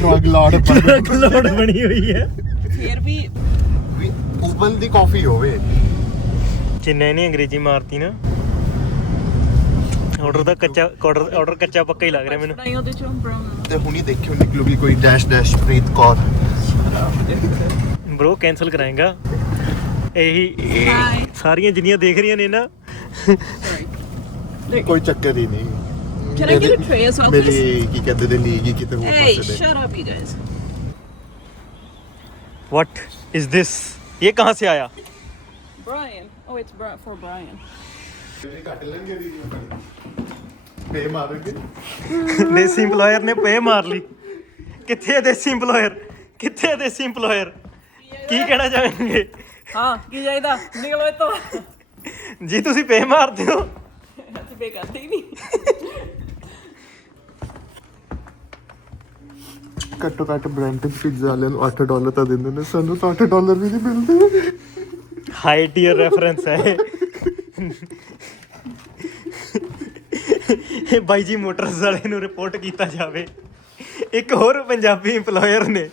ਡਰਗ ਲੋਡ ਬਣੀ ਹੋਈ ਹੈ। ਫਿਰ ਵੀ ਉਬਲ ਦੀ ਕਾਫੀ ਹੋਵੇ। ਜਿੰਨੇ ਨੇ ਅੰਗਰੇਜ਼ੀ ਮਾਰਤੀ ਨਾ, ਆਰਡਰ ਕੱਚਾ ਪੱਕਾ ਹੀ ਲੱਗ ਰਿਹਾ ਮੈਨੂੰ। ਉਹਦੇ ਚੋਂ brown ਤੇ ਹੁਣੀ ਦੇਖਿਓ ਨਿਕਲੂਗੀ ਕੋਈ ਡੈਸ਼ ਪ੍ਰੀਤ ਕੌਰ। ਬ్రో ਕੈਂਸਲ ਕਰਾਏਗਾ ਇਹੀ ਸਾਰੀਆਂ ਜਿੰਨੀਆਂ ਦੇਖ ਰਹੀਆਂ ਨੇ ਨਾ। ਕੋਈ ਚੱਕਰ ਹੀ ਨਹੀਂ। Can I get a tray as well, ਮੇਰੀ please? ਕੀ ਕਹਿੰਦੇ ਨੇ ਲੀਗੀ ਕਿਤੇ ਹੋਰ Hey, ਪਾਸੇ shut up, you guys. What is this? ये कहाँ से आया? Brian. Oh, it's for Brian. ਕੱਟ ਲੈਣਗੇ ਵੀਡੀਓ ਪੇ ਮਾਰਨਗੇ। ਦੇਸੀ ਇੰਪਲੋਇਰ ਨੇ ਪੇ ਮਾਰ ਲਈ। ਕਿੱਥੇ ਹੈ ਦੇਸੀ ਇੰਪਲੋਇਰ? ਕਿੱਥੇ ਹੈ ਦੇਸੀ ਇੰਪਲੋਇਰ? ਕੀ ਕਹਿਣਾ ਚਾਹਾਂਗੇ? ਹਾਂ ਕੀ ਚਾਹੀਦਾ ਨਿਕਲੋ ਇੱਥੋਂ। ਜੀ ਤੁਸੀਂ ਪੇ ਮਾਰਦੇ ਹੋ ਅਸੀਂ ਪੇ ਕਰਦੇ ਹੀ ਨਹੀਂ ਘੱਟੋ ਘੱਟ ਬ੍ਰੈਂਟਨ ਪਿਜ਼ਾ ਵਾਲਿਆਂ ਨੂੰ $8 ਤਾਂ ਦਿੰਦੇ ਨੇ, ਸਾਨੂੰ ਤਾਂ $8 ਵੀ ਨਹੀਂ ਮਿਲਦੇ। ਹਾਈ ਟੀਅਰ ਰੈਫਰੈਂਸ ਹੈ ਇਹ ਬਾਈ ਜੀ ਮੋਟਰਸ ਵਾਲੇ ਨੂੰ ਰਿਪੋਰਟ ਕੀਤਾ ਜਾਵੇ। ਇੱਕ ਹੋਰ ਪੰਜਾਬੀ ਇੰਪਲੋਇਰ ਨੇ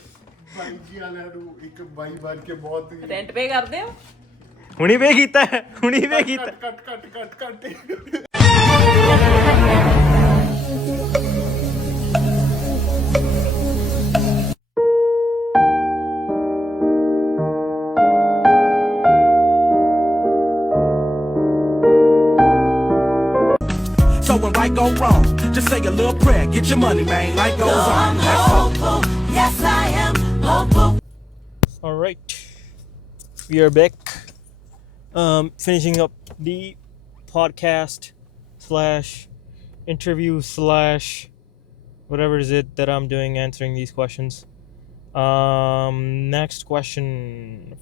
ਬਾਈ ਜੀ ਵਾਲਿਆਂ ਨੂੰ ਇੱਕ ਬਾਈ ਬਣ ਕੇ ਬਹੁਤ ਹੀ ਰੈਂਟ ਪੇ ਕਰਦੇ ਹੋ ਹੁਣੀ ਵੇ ਕੀਤਾ ਹੁਣੀ ਵੇ ਕੀਤਾ ਕੱਟ So when right go wrong, just say a little prayer, get your money, man. Life goes on. That's all. Yes, I am hopeful. All right, we are back. Finishing up the podcast / interview / whatever is it that I'm doing, answering these questions. Next question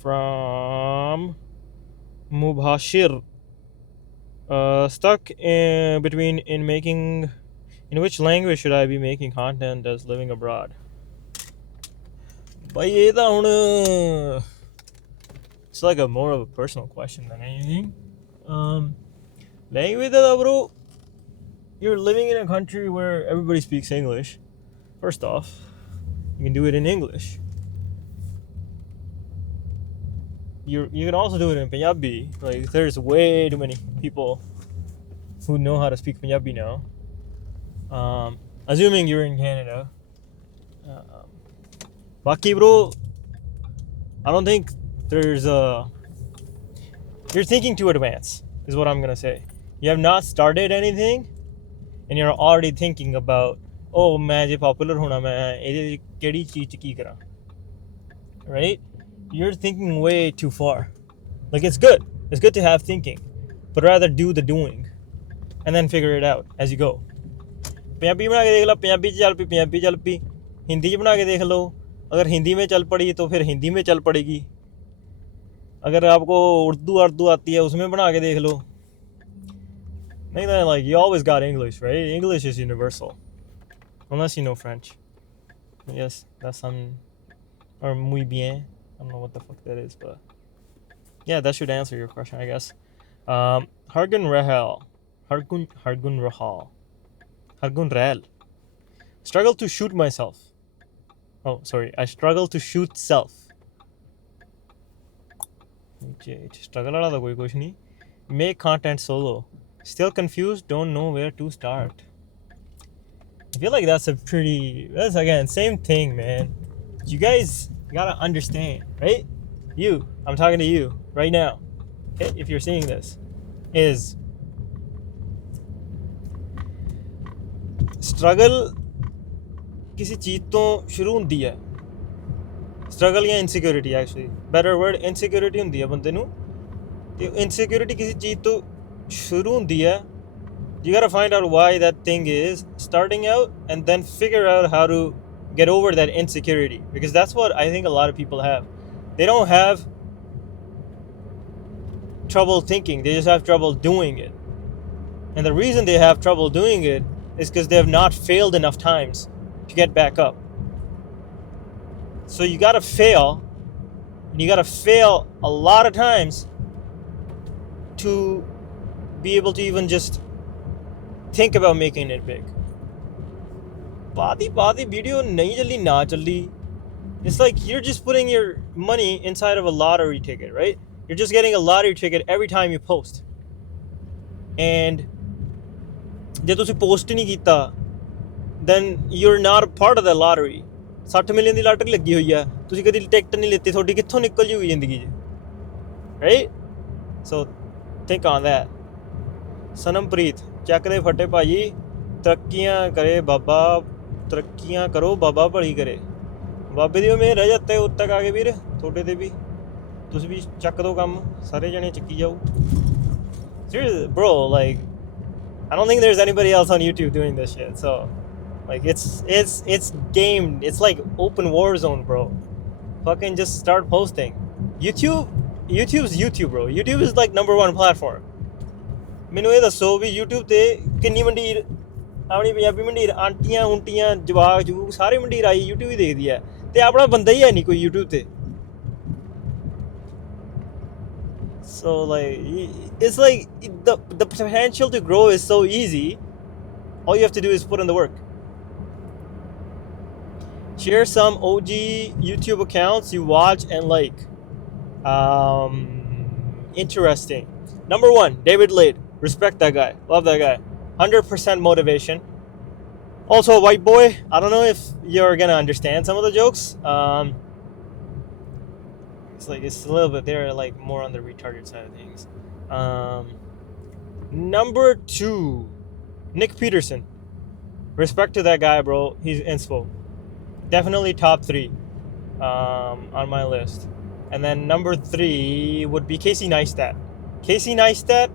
from Mubashir. Stuck in which language should I be making content as living abroad? But it's like more of a personal question than anything. Language, bro. You're living in a country where everybody speaks English. First off, you can do it in English. You can also do it in Punjabi. Like, there's way too many people who know how to speak Punjabi now. Assuming you're in Canada. Baki bro, I don't think there's you're thinking too advanced, is what I'm gonna say. You have not started anything, and you're already thinking about, oh, main je popular hona main ehde kedi cheez ki kara. Right? You're thinking way too far. Like, it's good. It's good to have thinking, but rather do the doing, and then figure it out as you go. Punjabi बना के देख लो, पंजाबी चल पी, हिंदी बना के देख लो, अगर हिंदी में चल पड़ी तो फिर हिंदी में चल पड़ेगी। अगर आपको उर्दू आती है उसमें बना के देख लो। नहीं तो like you always got English, right? English is universal, unless you know French. Yes, that's some or muy bien. I don't know what the fuck that is, but yeah, that should answer your question, I guess. Hargun Rahal. Struggle to shoot myself. Oh, sorry. I struggle to shoot self. Struggle ala da koi kuch nahi. Make content solo. Still confused, don't know where to start. I feel like that's again, same thing, man. You guys gotta understand, right? I'm talking to you right now. Okay, if you're seeing this, is struggle किसी चीज़ तो शुरू होंदी है। स्ट्रगल या insecurity, actually better word insecurity होंदी है बंदे नू, ते इनसिक्योरिटी किसी चीज़ तो शुरू होंदी है। You gotta find out why that thing is starting out, and then figure out how to get over that insecurity, because that's what I think a lot of people have. They don't have trouble thinking, they just have trouble doing it. And the reason they have trouble doing it is because they have not failed enough times to get back up. So you gotta fail, and you gotta fail a lot of times to be able to even just think about making it big. Baadi video nahi jalli na jalli. It's like you're just putting your money inside of a lottery ticket, right? You're just getting a lottery ticket every time you post. And ਜੇ ਤੁਸੀਂ ਪੋਸਟ ਨਹੀਂ ਕੀਤਾ, then you're not a part of the lottery. 60 ਮਿਲੀਅਨ ਦੀ ਲਾਟਰੀ ਲੱਗੀ ਹੋਈ ਆ, ਤੁਸੀਂ ਕਦੀ ਟਿਕਟ ਨਹੀਂ ਲਿੱਤੀ, ਤੁਹਾਡੀ ਕਿੱਥੋਂ ਨਿਕਲ ਜੂਗੀ ਜ਼ਿੰਦਗੀ 'ਚ, right? So think on that. Sanampreet ਚੱਕ ਦੇ ਫੱਟੇ ਭਾਜੀ, ਤਰੱਕੀਆਂ ਕਰੇ ਬਾਬਾ, ਤਰੱਕੀਆਂ ਕਰੋ ਬਾਬਾ ਭਲੀ ਕਰੇ, ਬਾਬੇ ਦੀ ਮਿਹਰ ਹੈ ਜਦ ਤੱਕ ਉੱਤੇ ਆ ਗਏ ਵੀਰ, ਤੁਹਾਡੇ ਤੇ ਵੀ ਤੁਸੀਂ ਵੀ ਚੱਕ ਦਿਓ ਕੰਮ, ਸਾਰੇ ਜਣੇ ਚੱਕੀ ਜਾਓ। Seriously, bro, like I don't think there's anybody else on YouTube doing this shit. So like it's gamed. It's like open war zone, bro. Fucking just start posting. YouTube YouTube's YouTube, bro. YouTube is like number one platform. ਮੈਨੂੰ ਇਹ ਦੱਸੋ ਵੀ YouTube ਤੇ ਕਿੰਨੀ ਮੰਡੀਰ ਆਪਣੀ ਪੰਜਾਬੀ ਮੰਡੀਰ ਆਂਟੀਆਂ ਉਂਟੀਆਂ ਜਵਾਕ ਜਵੂਕ ਸਾਰੇ ਮੰਡੀਰ ਆਈ YouTube ਹੀ ਦੇਖਦੀ ਹੈ ਤੇ ਆਪਣਾ ਬੰਦਾ ਹੀ ਹੈ ਨਹੀਂ ਕੋਈ YouTube ਤੇ so like it's like the potential to grow is so easy all you have to do is put in the work share some OG YouTube accounts you watch and like interesting number 1 David Lade respect that guy love that guy 100% motivation also a white boy I don't know if you're gonna understand some of the jokes it's a little bit they're like more on the retarded side of things number 2 Nick Peterson respect to that guy bro he's inspo definitely top 3 on my list and then number 3 would be Casey Neistat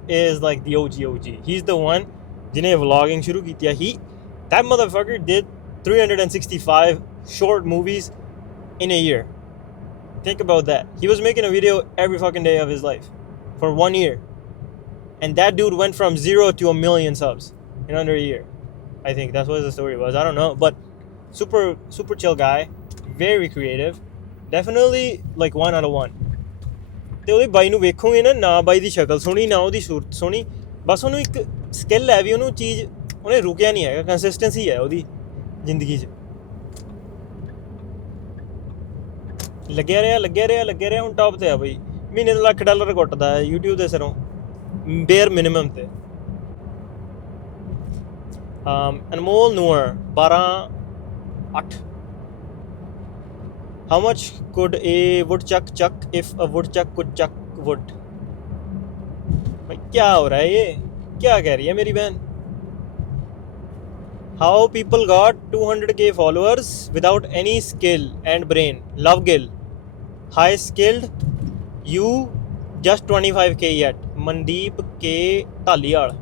is like the OG he's the one jine vlogging shuru kiya that motherfucker did 365 short movies in a year think about that he was making a video every fucking day of his life for 1 year and that dude went from 0 to 1 million subs in under a year I think that's what the story was I don't know but super chill guy very creative definitely like 1 out of 1 ਤੇ ਉਹਦੇ ਬਾਈ ਨੂੰ ਵੇਖੋਗੇ ਨਾ ਬਾਈ ਦੀ ਸ਼ਕਲ ਸੋਹਣੀ ਨਾ ਉਹਦੀ ਸੂਰਤ ਸੋਹਣੀ ਬਸ ਉਹਨੂੰ ਇੱਕ ਸਕਿੱਲ ਹੈ ਵੀ ਉਹਨੂੰ ਚੀਜ਼ ਉਹਨੇ ਰੁਕਿਆ ਨਹੀਂ ਹੈਗਾ ਕੰਸਿਸਟੈਂਸੀ ਹੈ ਉਹਦੀ ਜ਼ਿੰਦਗੀ 'ਚ ਲੱਗਿਆ ਰਿਹਾ ਹੁਣ ਟੌਪ ਤੇ ਆ ਬਈ ਮਹੀਨੇ ਦਾ $1 ਕੁੱਟਦਾ ਹੈ YouTube ਦੇ ਸਿਰੋਂ ਬੇਅਰ ਮਿਨੀਮਮ ਤੇ ਅਨਮੋਲ ਨੂਰ 12/8 How much could a woodchuck chuck if a woodchuck could chuck wood? भाई क्या हो रहा है ये क्या कह रही है मेरी बहन How people got 200k followers without any skill and brain love gill high skilled you just 25k yet Mandeep K Dhaliwal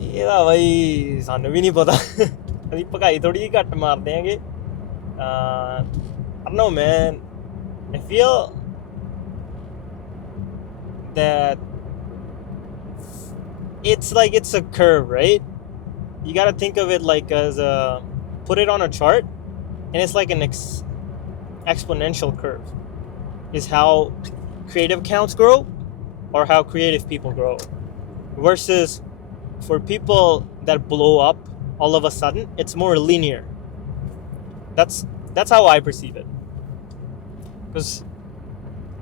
ਇਹਦਾ ਬਾਈ ਸਾਨੂੰ ਵੀ ਨਹੀਂ ਪਤਾ ਅਸੀਂ ਭਗਾਈ ਥੋੜੀ ਜਿਹੀ ਘੱਟ ਮਾਰ ਦਿਆਂਗੇ I don't know man I feel that it's like it's a curve right you gotta think of it like as a put it on a chart and it's like an exponential curve is how creative accounts grow or how creative people grow versus for people that blow up all of a sudden it's more linear that's how I perceive it because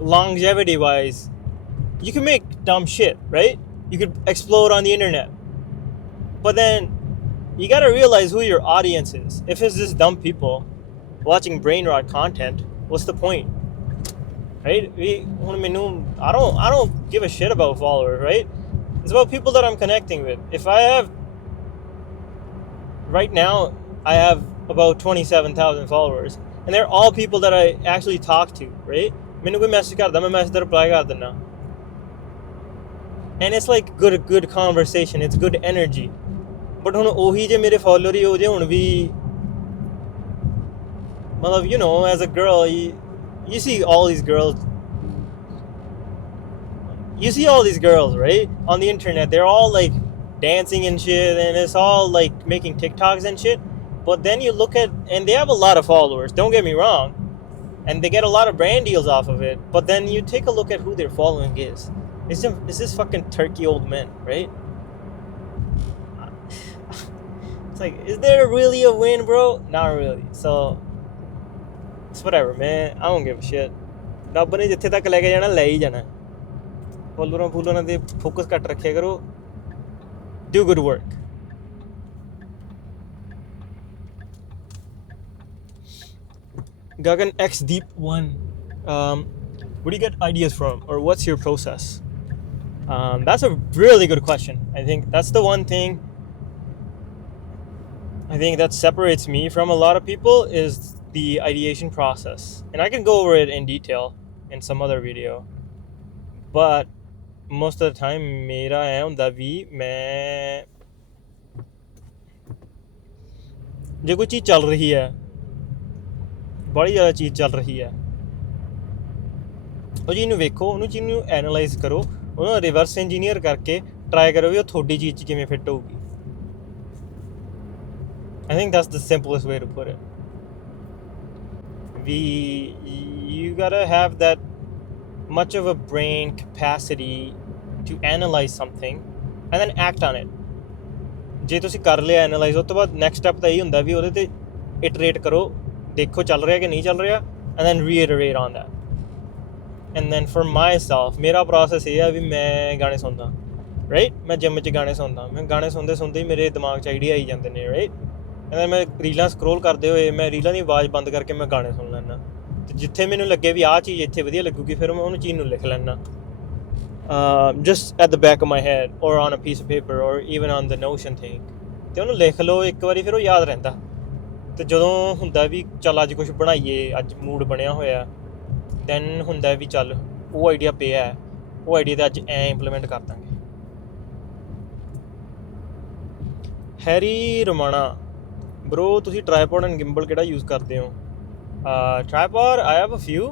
longevity wise you can make dumb shit right you could explode on the internet but then you gotta realize who your audience is if it's just dumb people watching brain rot content what's the point right I don't give a shit about followers right it's about people that I'm connecting with if I have right now I have about 27,000 followers and they're all people that I actually talk to right ਮੈਨੂੰ ਕੋਈ ਮੈਸੇਜ ਕਰਦਾ ਮੈਂ ਮੈਸੇਜ ਦਾ ਰਿਪਲਾਈ ਕਰ ਦਿੰਦਾ and it's like good conversation it's good energy but ਹੁਣ ਉਹੀ ਜੇ ਮੇਰੇ ਫਾਲੋਅਰ ਹੀ ਹੋ ਜੇ ਹੁਣ ਵੀ ਮਤਲਬ you know as a girl you see all these girls right on the internet they're all like dancing and shit and it's all like making TikToks and shit but then you look at and they have a lot of followers don't get me wrong and they get a lot of brand deals off of it but then you take a look at who their following is it's this fucking turkey old men right it's like is there really a win bro not really so it's whatever man I don't give a shit ਰੱਬ ਨੇ ਜਿੱਥੇ ਤੱਕ ਲੈ ਕੇ ਜਾਣਾ ਲੈ ਹੀ ਜਾਣਾ ਫੋਲੋਰਾਂ ਤੇ ਫੋਕਸ ਘੱਟ ਰੱਖਿਆ ਕਰੋ do good work Gagan X Deep One where do you get ideas from or what's your process that's a really good question I think that's the one thing I think that separates me from a lot of people is the ideation process and I can go over it in detail in some other video but most of the time ਮੇਰਾ ਐ ਹੁੰਦਾ ਵੀ ਮੈਂ ਜੇ ਕੋਈ ਚੀਜ਼ ਚੱਲ ਰਹੀ ਹੈ ਬੜੀ ਜ਼ਿਆਦਾ ਚੀਜ਼ ਚੱਲ ਰਹੀ ਹੈ ਉਹ ਚੀਜ਼ ਨੂੰ ਵੇਖੋ, ਉਹਨੂੰ ਚੀਜ਼ ਨੂੰ ਐਨਾਲਾਈਜ਼ ਕਰੋ, ਉਹਨੂੰ ਰਿਵਰਸ ਇੰਜੀਨੀਅਰ ਕਰਕੇ ਟਰਾਈ ਕਰੋ ਵੀ ਉਹ ਤੁਹਾਡੀ ਚੀਜ਼ 'ਚ ਕਿਵੇਂ ਫਿੱਟ ਹੋਊਗੀ। I think that's the simplest way to put it. You gotta have that much of a brain capacity to analyze something and then act on it. ਜੇ ਤੁਸੀਂ ਕਰ ਲਿਆ ਐਨਾਲਾਈਜ਼, ਉਸ ਤੋਂ ਬਾਅਦ ਨੈਕਸਟ ਸਟੈਪ ਤਾਂ ਇਹੀ ਹੁੰਦਾ ਵੀ ਉਹਦੇ 'ਤੇ ਇਟਰੇਟ ਕਰੋ, ਦੇਖੋ ਚੱਲ ਰਿਹਾ ਕਿ ਨਹੀਂ ਚੱਲ ਰਿਹਾ, and then reiterate on that. And then for myself, ਮੇਰਾ ਪ੍ਰੋਸੈਸ ਇਹ ਆ ਵੀ ਮੈਂ ਗਾਣੇ ਸੁਣਦਾ, ਰਾਈਟ। ਮੈਂ ਜਿੰਮ 'ਚ ਗਾਣੇ ਸੁਣਦਾ, ਮੈਂ ਗਾਣੇ ਸੁਣਦੇ ਸੁਣਦੇ ਹੀ ਮੇਰੇ ਦਿਮਾਗ 'ਚ ਆਈਡੀਆ ਆਈ ਜਾਂਦੇ ਨੇ, ਰਾਈਟ। ਐਂਡ ਮੈਂ ਰੀਲਾਂ ਸਕਰੋਲ ਕਰਦੇ ਹੋਏ ਮੈਂ ਰੀਲਾਂ ਦੀ ਆਵਾਜ਼ ਬੰਦ ਕਰਕੇ ਮੈਂ ਗਾਣੇ ਸੁਣ ਲੈਂਦਾ, ਅਤੇ ਜਿੱਥੇ ਮੈਨੂੰ ਲੱਗੇ ਵੀ ਆਹ ਚੀਜ਼ ਇੱਥੇ ਵਧੀਆ ਲੱਗੂਗੀ, ਫਿਰ ਮੈਂ ਉਹਨੂੰ ਚੀਜ਼ ਨੂੰ ਲਿਖ ਲੈਂਦਾ, just at the back of my head or on a piece of paper or even on the Notion thing, ਅਤੇ ਉਹਨੂੰ ਲਿਖ ਲਓ ਇੱਕ ਵਾਰੀ, ਫਿਰ ਉਹ ਯਾਦ ਰਹਿੰਦਾ। ਅਤੇ ਜਦੋਂ ਹੁੰਦਾ ਵੀ ਚੱਲ ਅੱਜ ਕੁਛ ਬਣਾਈਏ, ਅੱਜ ਮੂਡ ਬਣਿਆ ਹੋਇਆ, ਦੈਨ ਹੁੰਦਾ ਵੀ ਚੱਲ ਉਹ ਆਈਡੀਆ ਪਿਆ, ਉਹ ਆਈਡੀਆ 'ਤੇ ਅੱਜ ਐਂ ਇੰਪਲੀਮੈਂਟ ਕਰ ਦਾਂਗੇ। ਹੈਰੀ ਰਮਾਣਾ, ਬਰੋ ਤੁਸੀਂ ਟਰਾਈਪੋਡ ਐਂਡ ਗਿੰਬਲ ਕਿਹੜਾ ਯੂਜ਼ ਕਰਦੇ ਹੋ? Tripod, I have a few.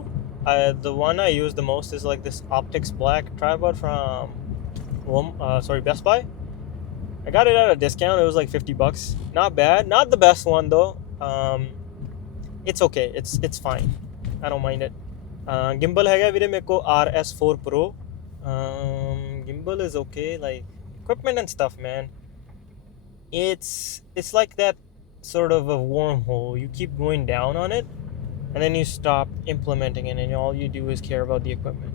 The one I use the most is like this Optics Black tripod from Best Buy. I got it at a discount. It was like $50. Not bad. Not the best one though. It's okay. It's fine. I don't mind it. Gimbal ਹੈਗਾ ਵੀਰੇ ਮੇਰੇ ਕੋ RS4 Pro. Gimbal is okay. Like equipment and stuff, man. It's like that sort of a wormhole. You keep going down on it and then you stop implementing it and all you do is care about the equipment.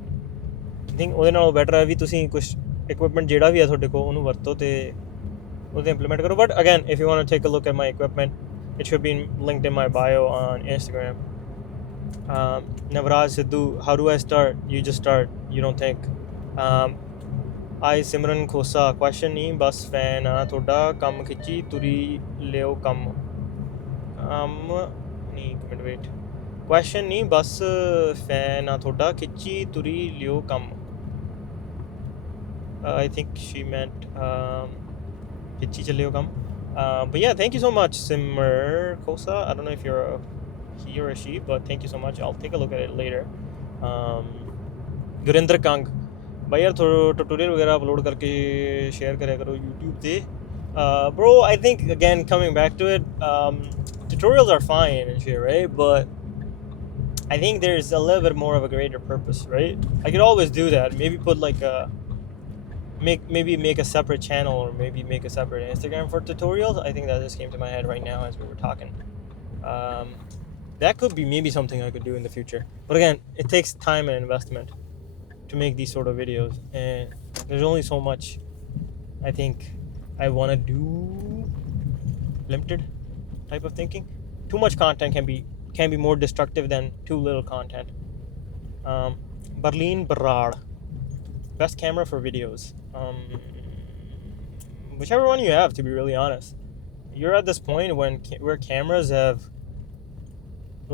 I think ਉਹਦੇ ਨਾਲੋਂ ਬੈਟਰ ਹੈ ਵੀ ਤੁਸੀਂ ਕੁਛ equipment ਜਿਹੜਾ ਵੀ ਆ ਤੁਹਾਡੇ ਕੋਲ ਉਹਨੂੰ ਵਰਤੋ ਅਤੇ ਉਹਦੇ implement ਕਰੋ. But again, if you want to take a look at my equipment, it should be linked in my bio on Instagram. Navraj Sidhu, how do I start? You just start. You don't think. ਆਈ ਸਿਮਰਨ ਖੋਸਾ, ਕੁਐਸਚਨ ਨਹੀਂ ਬਸ ਫੈਨ ਆ ਤੁਹਾਡਾ, ਕੰਮ ਖਿੱਚੀ ਤੁਰੀ ਲਿਓ ਕੰਮ ਨਹੀਂ, ਇੱਕ ਮਿੰਟ ਵੇਟ, ਕੁਐਸਚਨ ਨਹੀਂ ਬਸ ਫੈਨ ਆ ਤੁਹਾਡਾ, ਖਿੱਚੀ ਤੁਰੀ ਲਿਓ ਕੰਮ। I think she meant ਖਿੱਚੀ ਚੱਲਿਓ ਕੰਮ। But yeah, thank you so much, Simmer Kosa. I don't know if you're he or a she, but thank you so much. I'll take a look at it later. Gurinder Kang, भाई यार ट्यूटोरियल वगैरह अपलोड करके शेयर करा करो यूट्यूब पे। Bro, I think again coming back to it, tutorials are fine and shit, right? But I think there's a little bit more of a greater purpose, right? I could always do that. Maybe put like make a separate channel or maybe make a separate Instagram for tutorials. I think that just came to my head right now as we were talking. That could be maybe something I could do in the future. But again, it takes time and investment to make these sort of videos, and there's only so much I think I want to do. Limited type of thinking. Too much content can be more destructive than too little content. Berlin Berard, best camera for videos. Whichever one you have, to be really honest. You're at this point where cameras have,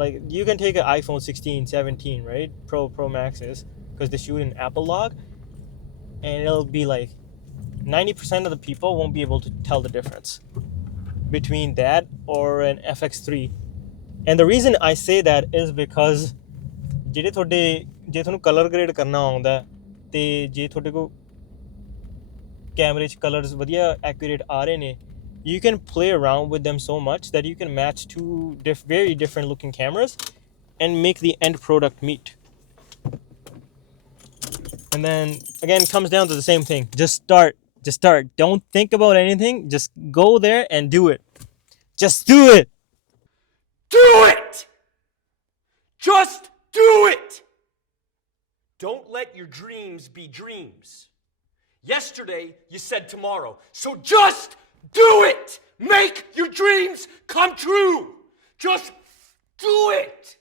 like, you can take an iPhone 16, 17, right? Pro Maxes, because they shoot in Apple log, and it'll be like 90% of the people won't be able to tell the difference between that or an FX3. And the reason I say that is because ਜੇ ਤੁਹਾਨੂੰ colour grade ਕਰਨਾ ਆਉਂਦਾ ਅਤੇ ਜੇ ਤੁਹਾਡੇ ਕੋਲ ਕੈਮਰੇ 'ਚ ਕਲਰਸ ਵਧੀਆ ਐਕੂਰੇਟ ਆ ਰਹੇ ਨੇ, you can play around with them so much that you can match two very different looking cameras and make the end product meet. And then again, it comes down to the same thing. Just start. Don't think about anything. Just go there and do it. Just do it. Do it! Just do it! Don't let your dreams be dreams. Yesterday, you said tomorrow. So just do it! Make your dreams come true! Just do it!